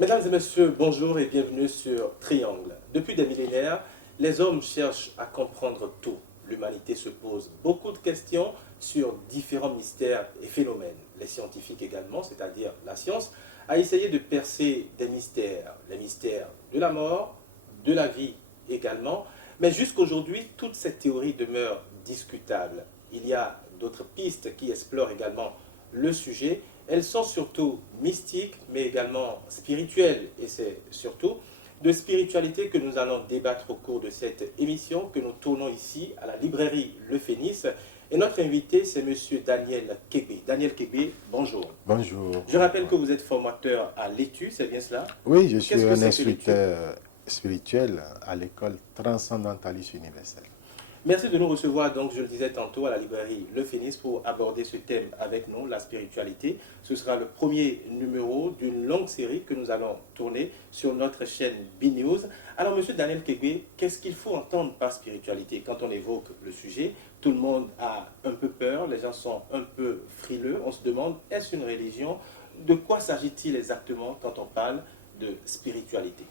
Mesdames et messieurs, bonjour et bienvenue sur Triangle. Depuis des millénaires, les hommes cherchent à comprendre tout. L'humanité se pose beaucoup de questions sur différents mystères et phénomènes. Les scientifiques également, c'est-à-dire la science, a essayé de percer des mystères. Les mystères de la mort, de la vie également. Mais jusqu'aujourd'hui, toutes ces théories demeurent discutables. Il y a d'autres pistes qui explorent également le sujet. Elles sont surtout mystiques, mais également spirituelles. Et c'est surtout de spiritualité que nous allons débattre au cours de cette émission que nous tournons ici à la librairie Le Phénix. Et notre invité, c'est Monsieur Daniel Kébé. Daniel Kébé, bonjour. Bonjour. Je rappelle que vous êtes formateur à l'ETU, c'est bien cela? Oui, je suis Qu'est-ce que un c'est que l'ETU? instructeur spirituel à l'école Transcendentaliste Universelle. Merci de nous recevoir, donc, je le disais tantôt, à la librairie Le Phénix pour aborder ce thème avec nous, la spiritualité. Ce sera le premier numéro d'une longue série que nous allons tourner sur notre chaîne B-News. Alors, monsieur Daniel Kébé, qu'est-ce qu'il faut entendre par spiritualité? Quand on évoque le sujet, tout le monde a un peu peur, les gens sont un peu frileux. On se demande, est-ce une religion? De quoi s'agit-il exactement quand on parle de spiritualité?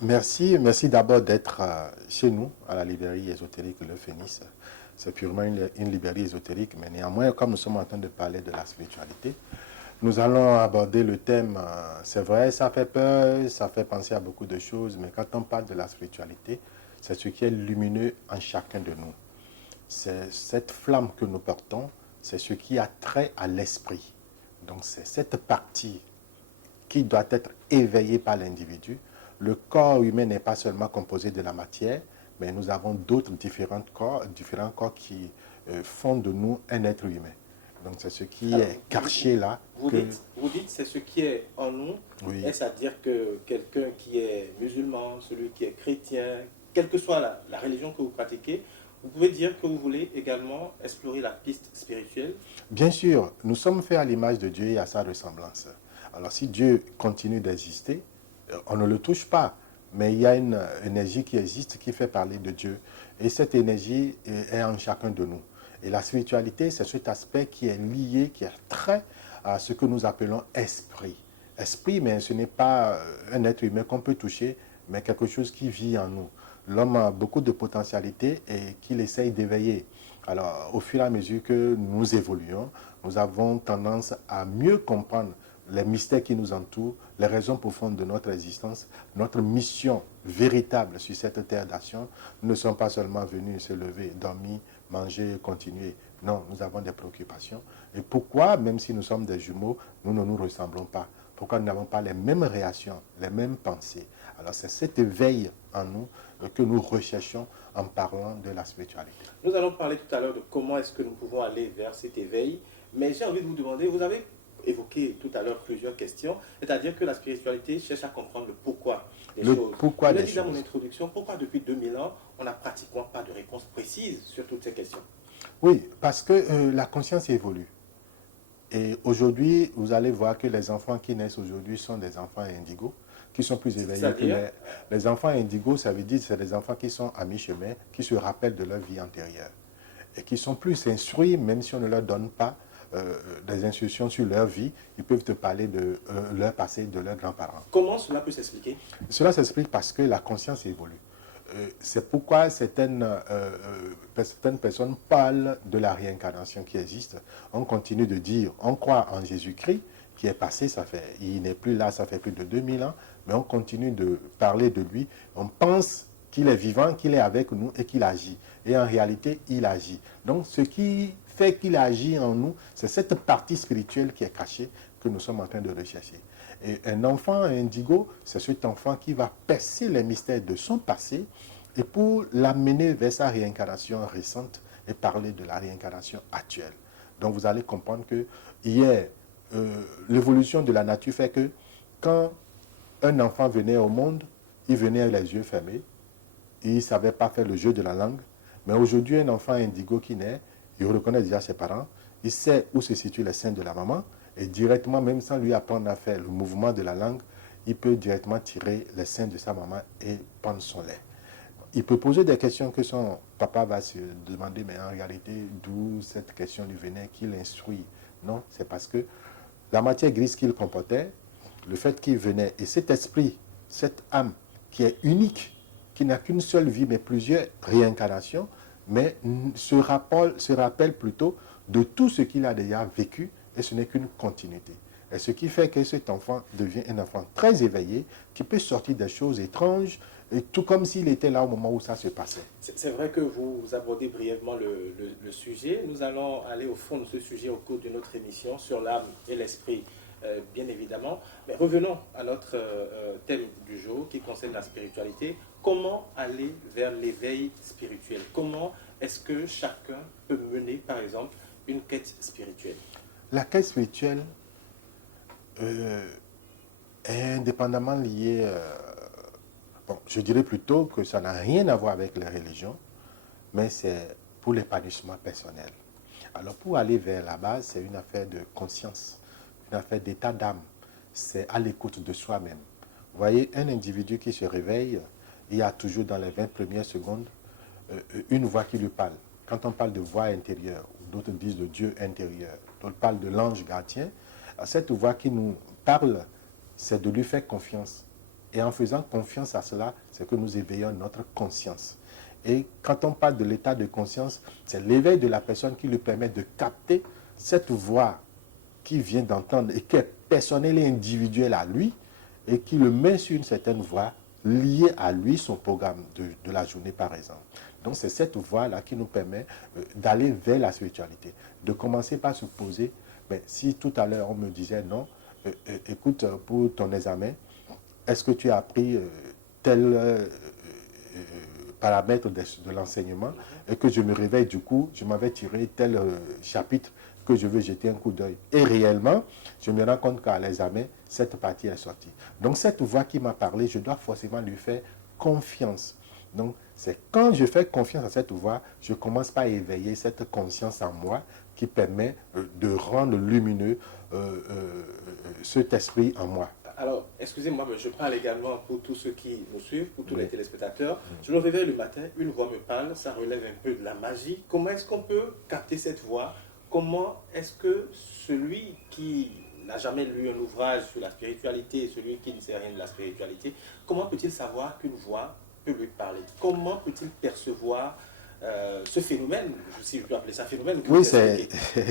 Merci d'abord d'être chez nous, à la librairie ésotérique Le Phénix. C'est purement une librairie ésotérique, mais néanmoins, comme nous sommes en train de parler de la spiritualité, nous allons aborder le thème, c'est vrai, ça fait peur, ça fait penser à beaucoup de choses, mais quand on parle de la spiritualité, c'est ce qui est lumineux en chacun de nous. C'est cette flamme que nous portons, c'est ce qui a trait à l'esprit. Donc c'est cette partie qui doit être éveillée par l'individu. Le corps humain n'est pas seulement composé de la matière, mais nous avons d'autres différents corps qui font de nous un être humain. Donc c'est ce qui Alors, est caché là. vous dites c'est ce qui est en nous. Oui, Est-ce à dire que quelqu'un qui est musulman, celui qui est chrétien, quelle que soit la religion que vous pratiquez, vous pouvez dire que vous voulez également explorer la piste spirituelle? bien sûr, nous sommes faits à l'image de Dieu et à sa ressemblance. Alors si Dieu continue d'exister, on ne le touche pas, mais il y a une énergie qui existe qui fait parler de Dieu. Et cette énergie est en chacun de nous. Et la spiritualité, c'est cet aspect qui est lié, qui est trait à ce que nous appelons esprit. Esprit, mais ce n'est pas un être humain qu'on peut toucher, mais quelque chose qui vit en nous. L'homme a beaucoup de potentialités et qu'il essaye d'éveiller. Alors, au fur et à mesure que nous évoluons, nous avons tendance à mieux comprendre les mystères qui nous entourent, les raisons profondes de notre existence, notre mission véritable sur cette terre d'action. Nous ne sommes pas seulement venus se lever, dormir, manger, continuer. Non, nous avons des préoccupations. Et pourquoi, même si nous sommes des jumeaux, nous ne nous ressemblons pas? Pourquoi nous n'avons pas les mêmes réactions, les mêmes pensées? Alors c'est cet éveil en nous que nous recherchons en parlant de la spiritualité. Nous allons parler tout à l'heure de comment est-ce que nous pouvons aller vers cet éveil, mais j'ai envie de vous demander, vous avez évoqué tout à l'heure plusieurs questions, c'est-à-dire que la spiritualité cherche à comprendre le pourquoi des Le choses. pourquoi Je l'ai des dit dans mon choses. introduction, pourquoi depuis 2000 ans, on n'a pratiquement pas de réponse précise sur toutes ces questions? Oui, parce que la conscience évolue. Et aujourd'hui, vous allez voir que les enfants qui naissent aujourd'hui sont des enfants indigos, qui sont plus éveillés que C'est-à-dire, les enfants indigos. Ça veut dire que c'est des enfants qui sont à mi-chemin, qui se rappellent de leur vie antérieure et qui sont plus instruits, même si on ne leur donne pas des instructions sur leur vie, ils peuvent te parler de leur passé, de leurs grands-parents. comment cela peut s'expliquer? Cela s'explique parce que la conscience évolue. C'est pourquoi certaines personnes parlent de la réincarnation qui existe. On continue de dire, on croit en Jésus-Christ qui est passé, il n'est plus là, ça fait plus de 2000 ans, mais on continue de parler de lui. On pense qu'il est vivant, qu'il est avec nous et qu'il agit. Et en réalité, il agit. Donc, ce qui fait qu'il agit en nous, c'est cette partie spirituelle qui est cachée que nous sommes en train de rechercher. Et un enfant indigo, c'est cet enfant qui va percer les mystères de son passé et pour l'amener vers sa réincarnation récente et parler de la réincarnation actuelle. Donc vous allez comprendre que hier, l'évolution de la nature fait que quand un enfant venait au monde, il venait avec les yeux fermés, il ne savait pas faire le jeu de la langue. Mais aujourd'hui, un enfant indigo qui naît, il reconnaît déjà ses parents, il sait où se situe le sein de la maman, et directement, même sans lui apprendre à faire le mouvement de la langue, il peut directement tirer le sein de sa maman et prendre son lait. Il peut poser des questions que son papa va se demander, mais en réalité, d'où cette question lui venait, qu'il instruit. Non, c'est parce que la matière grise qu'il comportait le fait qu'il venait, et cet esprit, cette âme qui est unique, qui n'a qu'une seule vie, mais plusieurs réincarnations, mais se rappelle plutôt de tout ce qu'il a déjà vécu, et ce n'est qu'une continuité. Et ce qui fait que cet enfant devient un enfant très éveillé, qui peut sortir des choses étranges, et tout comme s'il était là au moment où ça se passait. C'est vrai que vous abordez brièvement le sujet. Nous allons aller au fond de ce sujet au cours de notre émission sur l'âme et l'esprit, bien évidemment. Mais revenons à notre thème du jour qui concerne la spiritualité. Comment aller vers l'éveil spirituel? Comment est-ce que chacun peut mener, par exemple, une quête spirituelle? La quête spirituelle est indépendamment liée, bon, je dirais plutôt que ça n'a rien à voir avec les religions, mais c'est pour l'épanouissement personnel. Alors pour aller vers la base, c'est une affaire de conscience, une affaire d'état d'âme, c'est à l'écoute de soi-même. Vous voyez, un individu qui se réveille, il y a toujours dans les 20 premières secondes une voix qui lui parle. Quand on parle de voix intérieure, d'autres disent de Dieu intérieur, d'autres parlent de l'ange gardien, cette voix qui nous parle, c'est de lui faire confiance. Et en faisant confiance à cela, c'est que nous éveillons notre conscience. Et quand on parle de l'état de conscience, c'est l'éveil de la personne qui lui permet de capter cette voix qui vient d'entendre et qui est personnelle et individuelle à lui, et qui le met sur une certaine voie liée à lui, son programme de la journée par exemple. Donc c'est cette voie-là qui nous permet d'aller vers la spiritualité, de commencer par se poser, mais si tout à l'heure on me disait non, écoute, pour ton examen, est-ce que tu as appris tel paramètre de l'enseignement, et que je me réveille du coup, je m'avais tiré tel chapitre que je veux jeter un coup d'œil. Et réellement, je me rends compte qu'à l'examen, cette partie est sortie. Donc cette voix qui m'a parlé, je dois forcément lui faire confiance. Donc c'est quand je fais confiance à cette voix, je commence par éveiller cette conscience en moi qui permet de rendre lumineux cet esprit en moi. Alors, excusez-moi, mais je parle également pour tous ceux qui nous suivent, pour tous les téléspectateurs. Je me réveille le matin, une voix me parle, ça relève un peu de la magie. Comment est-ce qu'on peut capter cette voix? Comment est-ce que celui qui n'a jamais lu un ouvrage sur la spiritualité, celui qui ne sait rien de la spiritualité, comment peut-il savoir qu'une voix peut lui parler? Comment peut-il percevoir ce phénomène, si je peux appeler ça phénomène? Oui,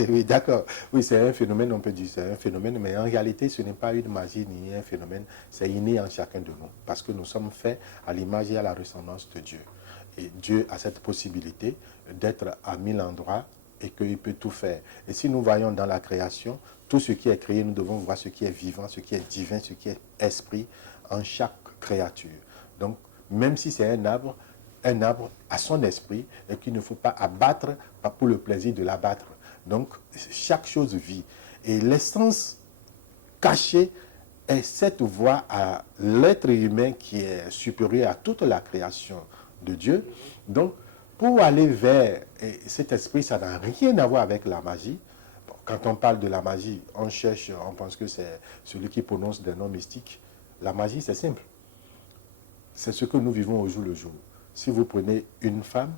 oui, d'accord. Oui, c'est un phénomène, on peut dire c'est un phénomène, mais en réalité, ce n'est pas une magie ni un phénomène, c'est inné en chacun de nous, parce que nous sommes faits à l'image et à la ressemblance de Dieu. Et Dieu a cette possibilité d'être à 1000 endroits et qu'il peut tout faire. Et si nous voyons dans la création, tout ce qui est créé, nous devons voir ce qui est vivant, ce qui est divin, ce qui est esprit en chaque créature. Donc, même si c'est un arbre a son esprit et qu'il ne faut pas abattre, pas pour le plaisir de l'abattre. Donc, chaque chose vit. Et l'essence cachée est cette voie à l'être humain qui est supérieur à toute la création de Dieu. Donc, pour aller vers cet esprit, ça n'a rien à voir avec la magie. Bon, quand on parle de la magie, on cherche, on pense que c'est celui qui prononce des noms mystiques. La magie, c'est simple. C'est ce que nous vivons au jour le jour. Si vous prenez une femme,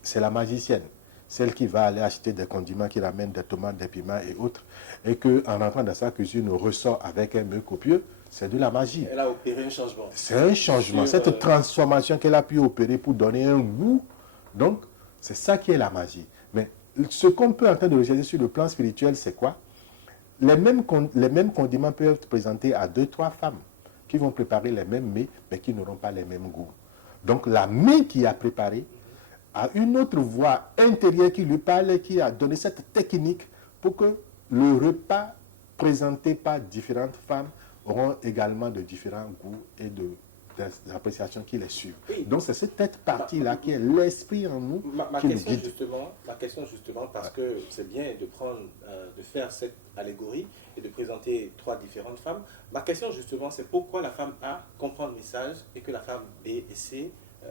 c'est la magicienne, celle qui va aller acheter des condiments, qui ramène des tomates, des piments et autres, et qu'en rentrant dans sa cuisine, ressort avec un meuble copieux, c'est de la magie. Elle a opéré un changement. C'est un changement, cette transformation qu'elle a pu opérer pour donner un goût. Donc, c'est ça qui est la magie. Mais ce qu'on peut en train de rechercher sur le plan spirituel, c'est quoi? Les mêmes condiments peuvent être présentés à 2-3 femmes qui vont préparer les mêmes mets, mais qui n'auront pas les mêmes goûts. Donc la main qui a préparé a une autre voix intérieure qui lui parle et qui a donné cette technique pour que le repas présenté par différentes femmes auront également de différents goûts et des appréciations qui les suivent. Oui. Donc c'est cette partie-là qui est l'esprit en nous qui nous guide. Ma question justement, parce que c'est bien de faire cette allégorie et de présenter 3 différentes femmes. Ma question justement, c'est pourquoi la femme A comprend le message et que la femme B et C,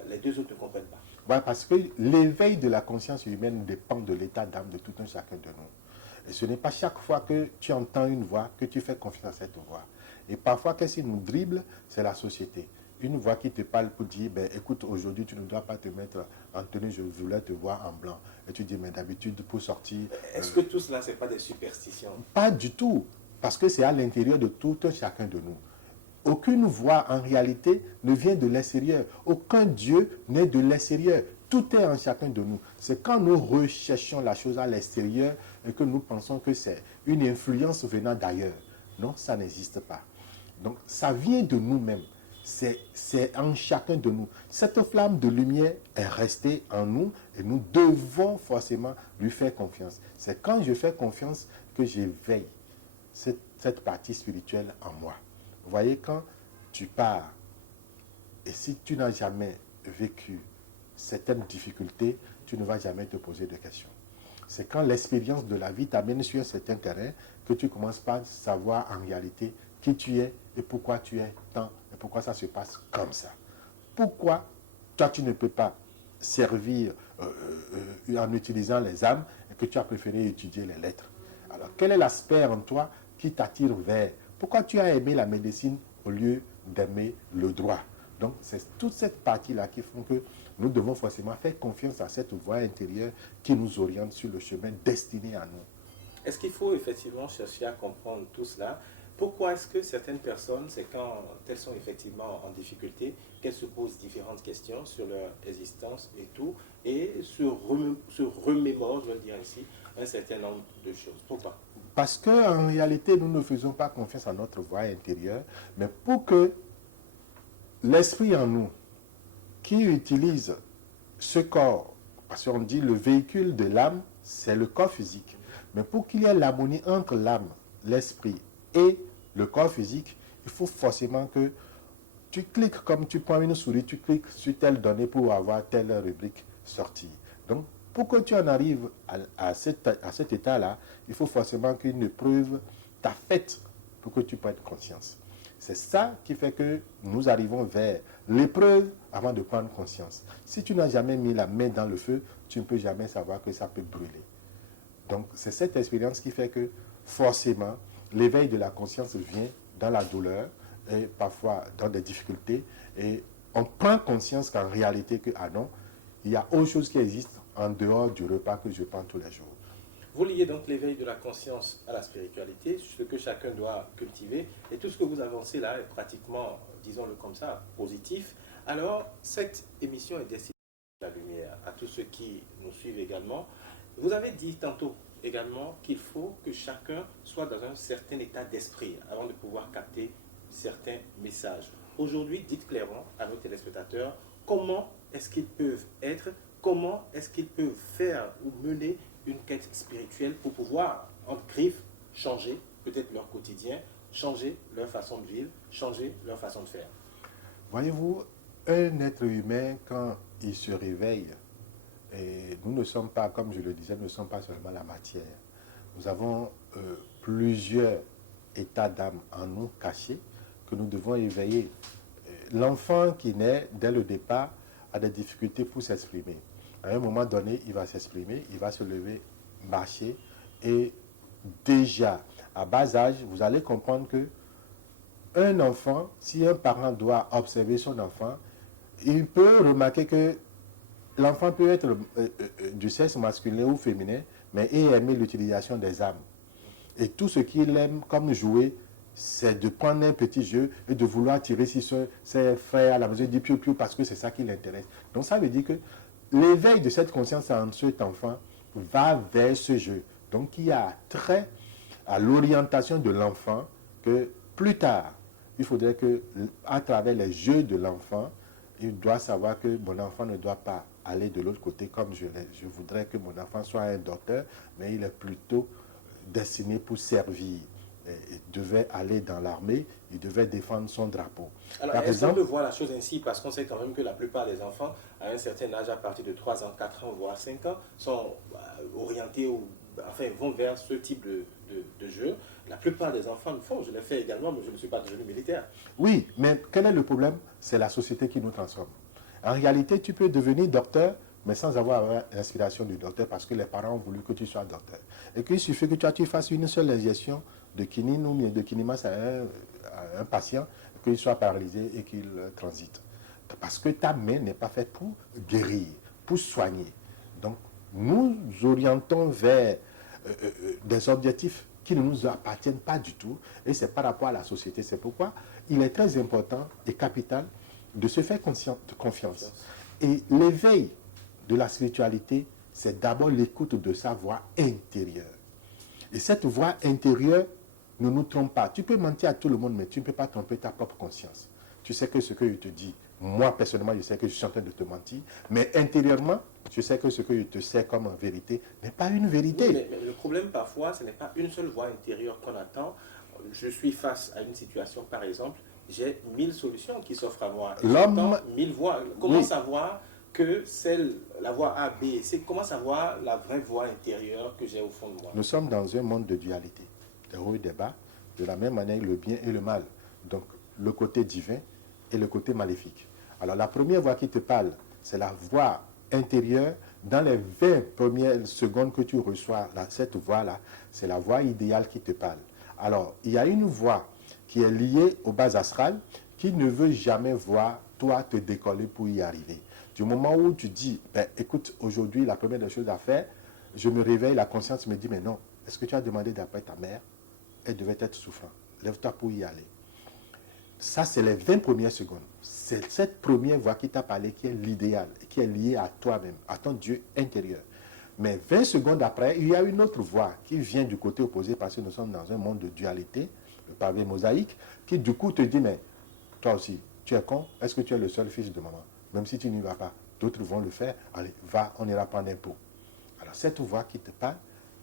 les 2 autres ne comprennent pas. Ouais, parce que l'éveil de la conscience humaine dépend de l'état d'âme de tout un chacun de nous. Et ce n'est pas chaque fois que tu entends une voix que tu fais confiance à cette voix. Et parfois, qu'est-ce qui nous dribble? C'est la société. Une voix qui te parle pour dire, ben, écoute, aujourd'hui, tu ne dois pas te mettre en tenue, je voulais te voir en blanc. Et tu dis, mais d'habitude, pour sortir... Est-ce que tout cela, ce n'est pas des superstitions? Pas du tout. Parce que c'est à l'intérieur de tout un chacun de nous. Aucune voix, en réalité, ne vient de l'extérieur. Aucun Dieu n'est de l'extérieur. Tout est en chacun de nous. C'est quand nous recherchons la chose à l'extérieur et que nous pensons que c'est une influence venant d'ailleurs. Non, ça n'existe pas. Donc, ça vient de nous-mêmes. C'est en chacun de nous. Cette flamme de lumière est restée en nous et nous devons forcément lui faire confiance. C'est quand je fais confiance que j'éveille cette partie spirituelle en moi. Vous voyez, quand tu pars, et si tu n'as jamais vécu certaines difficultés, tu ne vas jamais te poser de questions. C'est quand l'expérience de la vie t'amène sur un certain terrain que tu commences par savoir en réalité qui tu es et pourquoi tu es tant et pourquoi ça se passe comme ça. Pourquoi toi tu ne peux pas servir en utilisant les âmes et que tu as préféré étudier les lettres. Alors quel est l'aspect en toi qui t'attire vers? Pourquoi tu as aimé la médecine au lieu d'aimer le droit? Donc, c'est toute cette partie-là qui font que nous devons forcément faire confiance à cette voix intérieure qui nous oriente sur le chemin destiné à nous. Est-ce qu'il faut effectivement chercher à comprendre tout cela? Pourquoi est-ce que certaines personnes, c'est quand elles sont effectivement en difficulté, qu'elles se posent différentes questions sur leur existence et tout, et se remémorent, je vais le dire ainsi, un certain nombre de choses? Pourquoi? Parce qu'en réalité, nous ne faisons pas confiance à notre voix intérieure, mais pour que l'esprit en nous, qui utilise ce corps, parce qu'on dit le véhicule de l'âme, c'est le corps physique. Mais pour qu'il y ait l'harmonie entre l'âme, l'esprit et le corps physique, il faut forcément que tu cliques comme tu prends une souris, tu cliques sur telle donnée pour avoir telle rubrique sortie. Donc, pour que tu en arrives à cet état-là, il faut forcément qu'une épreuve t'a faite pour que tu prennes conscience. C'est ça qui fait que nous arrivons vers l'épreuve avant de prendre conscience. Si tu n'as jamais mis la main dans le feu, tu ne peux jamais savoir que ça peut brûler. Donc, c'est cette expérience qui fait que, forcément, l'éveil de la conscience vient dans la douleur et parfois dans des difficultés. Et on prend conscience qu'en réalité, ah non, il y a autre chose qui existe en dehors du repas que je prends tous les jours. Vous liez donc l'éveil de la conscience à la spiritualité, ce que chacun doit cultiver. Et tout ce que vous avancez là est pratiquement, disons-le comme ça, positif. Alors, cette émission est destinée à la lumière, à tous ceux qui nous suivent également. Vous avez dit tantôt également qu'il faut que chacun soit dans un certain état d'esprit avant de pouvoir capter certains messages. Aujourd'hui, dites clairement à nos téléspectateurs comment est-ce qu'ils peuvent être, comment est-ce qu'ils peuvent faire ou mener une quête spirituelle pour pouvoir, en griffe, changer peut-être leur quotidien, changer leur façon de vivre, changer leur façon de faire. Voyez-vous, un être humain, quand il se réveille, et nous ne sommes pas, comme je le disais, nous ne sommes pas seulement la matière. Nous avons plusieurs états d'âme en nous cachés que nous devons éveiller. L'enfant qui naît dès le départ a des difficultés pour s'exprimer. À un moment donné, il va s'exprimer, il va se lever, marcher. Et déjà, à bas âge, vous allez comprendre que un enfant, si un parent doit observer son enfant, il peut remarquer que l'enfant peut être du sexe masculin ou féminin, mais il aime l'utilisation des armes. Et tout ce qu'il aime comme jouer, c'est de prendre un petit jeu et de vouloir tirer sur ses frères à la maison, du piou-piou, parce que c'est ça qui l'intéresse. Donc ça veut dire que l'éveil de cette conscience en cet enfant va vers ce jeu. Donc il y a trait à l'orientation de l'enfant que plus tard, il faudrait que, à travers les jeux de l'enfant, il doit savoir que mon enfant ne doit pas aller de l'autre côté comme je voudrais que mon enfant soit un docteur, mais il est plutôt destiné pour servir. Il devait aller dans l'armée, il devait défendre son drapeau. Alors, est-ce qu'on peut voir la chose ainsi? Parce qu'on sait quand même que la plupart des enfants, à un certain âge, à partir de 3 ans, 4 ans, voire 5 ans, sont orientés ou enfin, vont vers ce type de jeu. La plupart des enfants le font. Je l'ai fait également, mais je ne suis pas devenu militaire. Oui, mais quel est le problème? C'est la société qui nous transforme. En réalité, tu peux devenir docteur, mais sans avoir l'inspiration du docteur, parce que les parents ont voulu que tu sois docteur. Et qu'il suffit que tu fasses une seule injection de quinine ou de quinimas à un patient, qu'il soit paralysé et qu'il transite. Parce que ta main n'est pas faite pour guérir, pour soigner. Donc, nous orientons vers des objectifs qui ne nous appartiennent pas du tout, et c'est par rapport à la société. C'est pourquoi il est très important et capital de se faire confiance. Et l'éveil de la spiritualité, c'est d'abord l'écoute de sa voix intérieure. Et cette voix intérieure ne nous trompe pas. Tu peux mentir à tout le monde, mais tu ne peux pas tromper ta propre conscience. Tu sais que ce que je te dis, moi personnellement, je sais que je suis en train de te mentir, mais intérieurement, je sais que ce que je te sais comme en vérité n'est pas une vérité. Oui, mais le problème parfois, ce n'est pas une seule voix intérieure qu'on attend. Je suis face à une situation, par exemple, j'ai 1000 solutions qui s'offrent à moi. L'homme, 1000 voix. Comment savoir que la voix A, B, C, comment savoir la vraie voix intérieure que j'ai au fond de moi? Nous sommes dans un monde de dualité, des hauts et des bas, de la même manière le bien et le mal. Donc, le côté divin et le côté maléfique. Alors, la première voix qui te parle, c'est la voix intérieure. Dans les 20 premières secondes que tu reçois cette voix-là, c'est la voix idéale qui te parle. Alors, il y a une voix qui est liée aux bases astrales qui ne veut jamais voir toi te décoller pour y arriver. Du moment où tu dis, ben, écoute, aujourd'hui, la première des choses à faire, je me réveille, la conscience me dit, mais non, est-ce que tu as demandé d'après ta mère? Elle devait être souffrante. Lève-toi pour y aller. Ça, c'est les 20 premières secondes. C'est cette première voix qui t'a parlé qui est l'idéal, qui est liée à toi-même, à ton Dieu intérieur. Mais 20 secondes après, il y a une autre voix qui vient du côté opposé parce que nous sommes dans un monde de dualité, le pavé mosaïque, qui du coup te dit, mais toi aussi, tu es con, est-ce que tu es le seul fils de maman? Même si tu n'y vas pas, d'autres vont le faire, allez, va, on ira prendre un pot. Alors cette voix qui te parle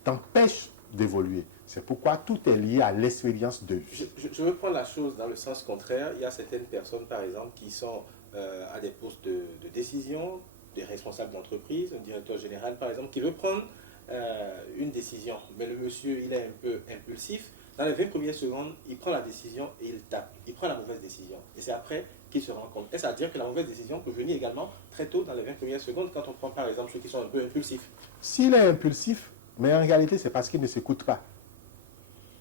t'empêche d'évoluer. C'est pourquoi tout est lié à l'expérience de vie. Je veux prendre la chose dans le sens contraire. Il y a certaines personnes, par exemple, qui sont à des postes de décision, des responsables d'entreprise, un directeur général, par exemple, qui veut prendre une décision. Mais le monsieur, il est un peu impulsif. Dans les 20 premières secondes, il prend la décision et il tape. Il prend la mauvaise décision. Et c'est après qu'il se rend compte. Et ça veut dire que la mauvaise décision peut venir également très tôt dans les 20 premières secondes quand on prend, par exemple, ceux qui sont un peu impulsifs. S'il est impulsif, mais en réalité, c'est parce qu'il ne s'écoute pas.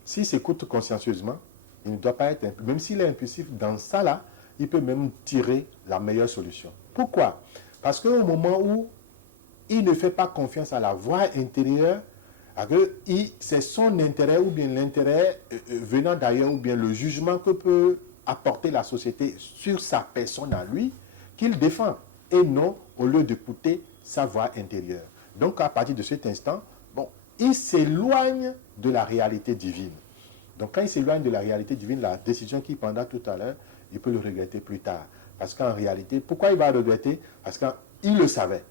S'il s'écoute consciencieusement, il ne doit pas être impulsif. Même s'il est impulsif, dans ça là, il peut même tirer la meilleure solution. Pourquoi? Parce qu'au moment où il ne fait pas confiance à la voix intérieure, c'est son intérêt ou bien l'intérêt venant d'ailleurs ou bien le jugement que peut apporter la société sur sa personne à lui qu'il défend et non au lieu d'écouter sa voix intérieure. Donc à partir de cet instant, il s'éloigne de la réalité divine. Donc quand il s'éloigne de la réalité divine, la décision qu'il prendra tout à l'heure, il peut le regretter plus tard. Parce qu'en réalité, pourquoi il va regretter? Parce qu'il le savait.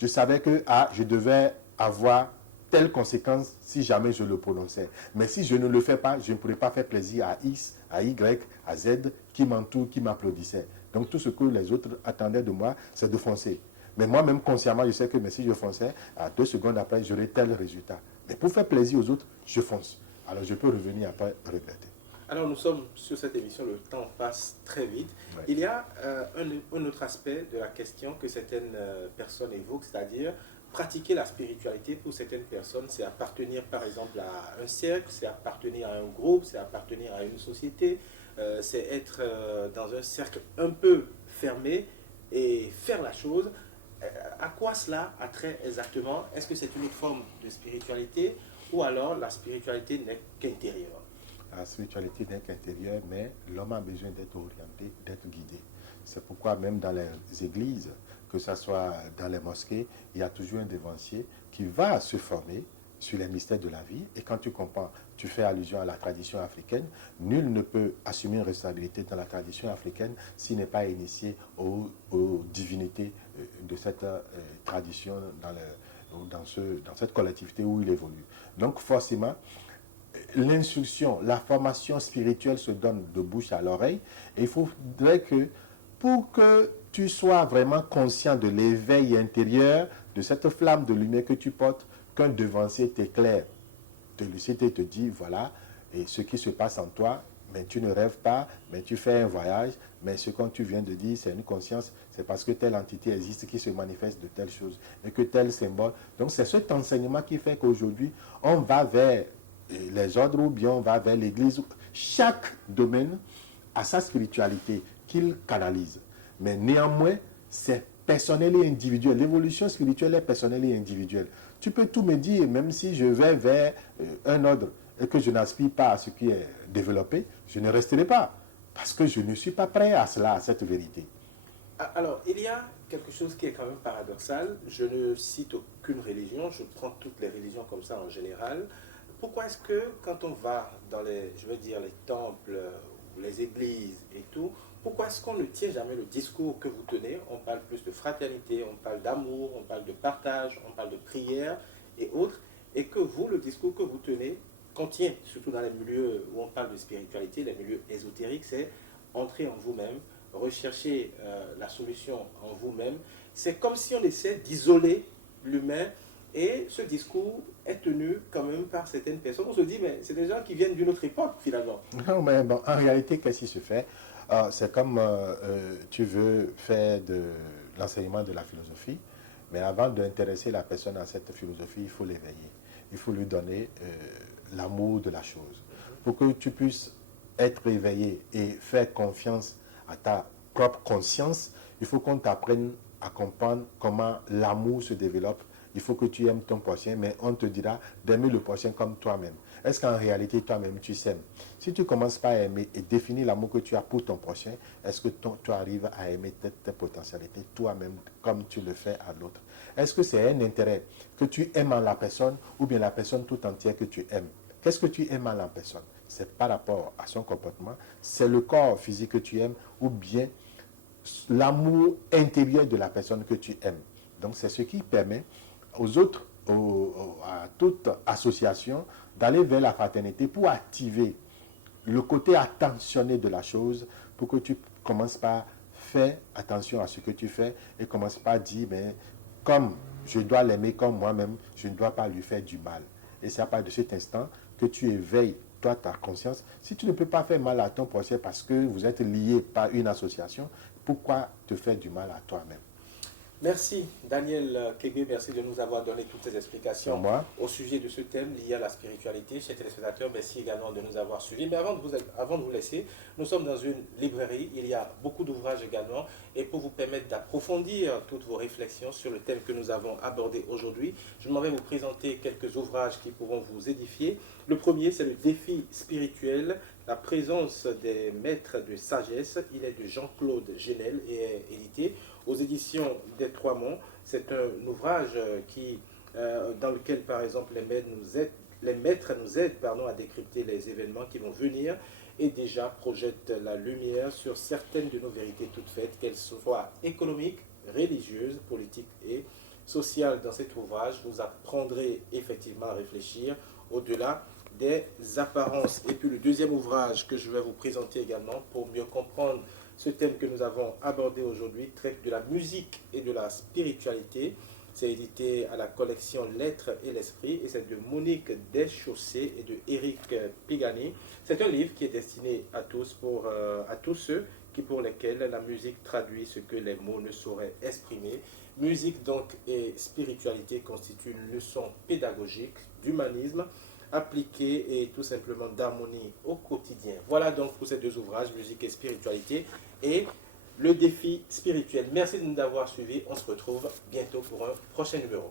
Je savais que je devais avoir telle conséquence si jamais je le prononçais. Mais si je ne le fais pas, je ne pourrais pas faire plaisir à X, à Y, à Z qui m'entourent, qui m'applaudissaient. Donc tout ce que les autres attendaient de moi, c'est de foncer. Mais moi-même, consciemment, je sais que si je fonçais, à 2 secondes après, j'aurais tel résultat. Mais pour faire plaisir aux autres, je fonce. Alors je peux revenir après regretter. Alors nous sommes sur cette émission, le temps passe très vite. Oui. Il y a un autre aspect de la question que certaines personnes évoquent, c'est-à-dire pratiquer la spiritualité pour certaines personnes, c'est appartenir par exemple à un cercle, c'est appartenir à un groupe, c'est appartenir à une société, c'est être dans un cercle un peu fermé et faire la chose. À quoi cela a trait exactement? Est-ce que c'est une autre forme de spiritualité ou alors la spiritualité n'est qu'intérieure? La spiritualité n'est qu'intérieure, mais l'homme a besoin d'être orienté, d'être guidé. C'est pourquoi même dans les églises, que ce soit dans les mosquées, il y a toujours un dévancier qui va se former sur les mystères de la vie. Et quand tu comprends, tu fais allusion à la tradition africaine, nul ne peut assumer une responsabilité dans la tradition africaine s'il n'est pas initié aux divinités de cette tradition dans cette collectivité où il évolue. Donc forcément, l'instruction, la formation spirituelle se donne de bouche à l'oreille. Et il faudrait que, pour que tu sois vraiment conscient de l'éveil intérieur, de cette flamme de lumière que tu portes, qu'un devancier t'éclaire, te lucide et te dit, voilà, et ce qui se passe en toi, mais tu ne rêves pas, mais tu fais un voyage, mais ce que tu viens de dire, c'est une conscience, c'est parce que telle entité existe qui se manifeste de telle chose, et que tel symbole. Donc c'est cet enseignement qui fait qu'aujourd'hui, on va vers les ordres ou bien on va vers l'église. Chaque domaine a sa spiritualité qu'il canalise. Mais néanmoins, c'est personnel et individuel. L'évolution spirituelle est personnelle et individuelle. Tu peux tout me dire, même si je vais vers un ordre. et que je n'aspire pas à ce qui est développé, je ne resterai pas. Parce que je ne suis pas prêt à cela, à cette vérité. Alors, il y a quelque chose qui est quand même paradoxal. Je ne cite aucune religion, je prends toutes les religions comme ça en général. Pourquoi est-ce que quand on va dans les, je veux dire, les temples ou les églises et tout, pourquoi est-ce qu'on ne tient jamais le discours que vous tenez? On parle plus de fraternité, on parle d'amour, on parle de partage, on parle de prière et autres, et que vous, le discours que vous tenez contient, surtout dans les milieux où on parle de spiritualité, les milieux ésotériques, c'est entrer en vous-même, rechercher la solution en vous-même. C'est comme si on essaie d'isoler l'humain, et ce discours est tenu quand même par certaines personnes. On se dit, mais c'est des gens qui viennent d'une autre époque finalement. Non, mais bon, en réalité, qu'est-ce qui se fait? C'est comme tu veux faire de l'enseignement de la philosophie, mais avant d'intéresser la personne à cette philosophie, il faut l'éveiller. Il faut lui donner l'amour de la chose. Pour que tu puisses être éveillé et faire confiance à ta propre conscience, il faut qu'on t'apprenne à comprendre comment l'amour se développe. Il faut que tu aimes ton prochain, mais on te dira d'aimer le prochain comme toi-même. Est-ce qu'en réalité, toi-même, tu s'aimes? Si tu ne commences pas à aimer et définir l'amour que tu as pour ton prochain, est-ce que tu arrives à aimer tes potentialités toi-même comme tu le fais à l'autre? Est-ce que c'est un intérêt que tu aimes en la personne ou bien la personne tout entière que tu aimes? Qu'est-ce que tu aimes en la personne? C'est par rapport à son comportement, c'est le corps physique que tu aimes ou bien l'amour intérieur de la personne que tu aimes. Donc c'est ce qui permet aux autres, à toute association, d'aller vers la fraternité pour activer le côté attentionné de la chose, pour que tu commences par faire attention à ce que tu fais et commences pas à dire, mais comme je dois l'aimer comme moi-même, je ne dois pas lui faire du mal. Et c'est à partir de cet instant que tu éveilles, toi, ta conscience. Si tu ne peux pas faire mal à ton prochain parce que vous êtes liés par une association, pourquoi te faire du mal à toi-même? Merci Daniel Kegbe, merci de nous avoir donné toutes ces explications au sujet de ce thème lié à la spiritualité. Chers téléspectateurs, merci également de nous avoir suivis. Mais avant de vous laisser, nous sommes dans une librairie, il y a beaucoup d'ouvrages également, et pour vous permettre d'approfondir toutes vos réflexions sur le thème que nous avons abordé aujourd'hui, je m'en vais vous présenter quelques ouvrages qui pourront vous édifier. Le premier, c'est le défi spirituel, la présence des maîtres de sagesse. Il est de Jean-Claude Genel et est édité aux éditions des Trois Monts. C'est un ouvrage dans lequel, par exemple, les maîtres nous aident à décrypter les événements qui vont venir et déjà projettent la lumière sur certaines de nos vérités toutes faites, qu'elles soient économiques, religieuses, politiques et sociales. Dans cet ouvrage, vous apprendrez effectivement à réfléchir au-delà des apparences. Et puis le deuxième ouvrage que je vais vous présenter également pour mieux comprendre ce thème que nous avons abordé aujourd'hui traite de la musique et de la spiritualité. C'est édité à la collection L'Être et l'Esprit et c'est de Monique Deschaussés et de Éric Pigani. C'est un livre qui est destiné à tous ceux pour lesquels la musique traduit ce que les mots ne sauraient exprimer. Musique donc et spiritualité constituent une leçon pédagogique d'humanisme appliquée et tout simplement d'harmonie au quotidien. Voilà donc pour ces deux ouvrages, musique et spiritualité et le défi spirituel. Merci de nous avoir suivis. On se retrouve bientôt pour un prochain numéro.